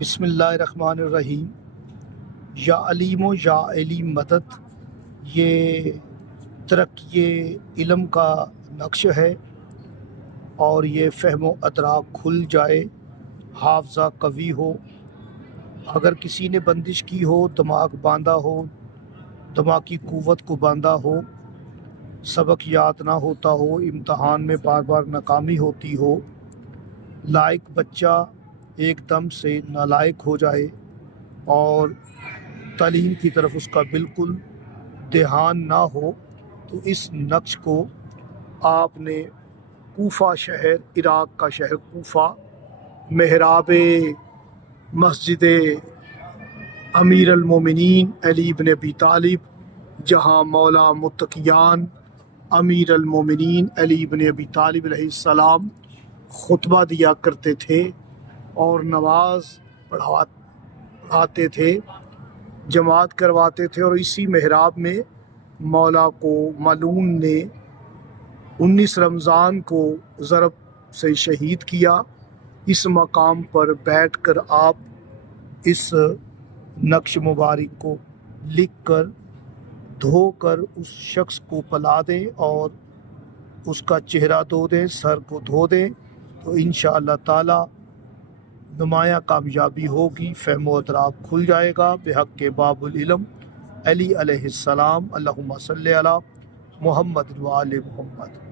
بسم اللہ الرحمن الرحیم۔ یا علیم و یا علیم مدد، یہ ترقی علم کا نقش ہے اور یہ فہم و ادراک کھل جائے، حافظہ قوی ہو۔ اگر کسی نے بندش کی ہو، دماغ باندھا ہو، دماغ کی قوت کو باندھا ہو، سبق یاد نہ ہوتا ہو، امتحان میں بار بار ناکامی ہوتی ہو، لائق بچہ ایک دم سے نالائق ہو جائے اور تعلیم کی طرف اس کا بالکل دھیان نہ ہو، تو اس نقش کو آپ نے کوفہ شہر، عراق کا شہر کوفہ، محراب مسجد امیر المومنین علی بن ابی طالب، جہاں مولا متقیان امیر المومنین علی بن ابی طالب علیہ السلام خطبہ دیا کرتے تھے اور نماز پڑھاتے تھے، جماعت کرواتے تھے، اور اسی محراب میں مولا کو ملعون نے 19 رمضان کو ضرب سے شہید کیا۔ اس مقام پر بیٹھ کر آپ اس نقش مبارک کو لکھ کر دھو کر اس شخص کو پلا دیں اور اس کا چہرہ دھو دیں، سر کو دھو دیں، تو انشاءاللہ تعالی نمایاں کامیابی ہوگی، فہم و ادراک کھل جائے گا بحق باب العلم علی علیہ السلام۔ اللہم صلی علی محمد و آل محمد۔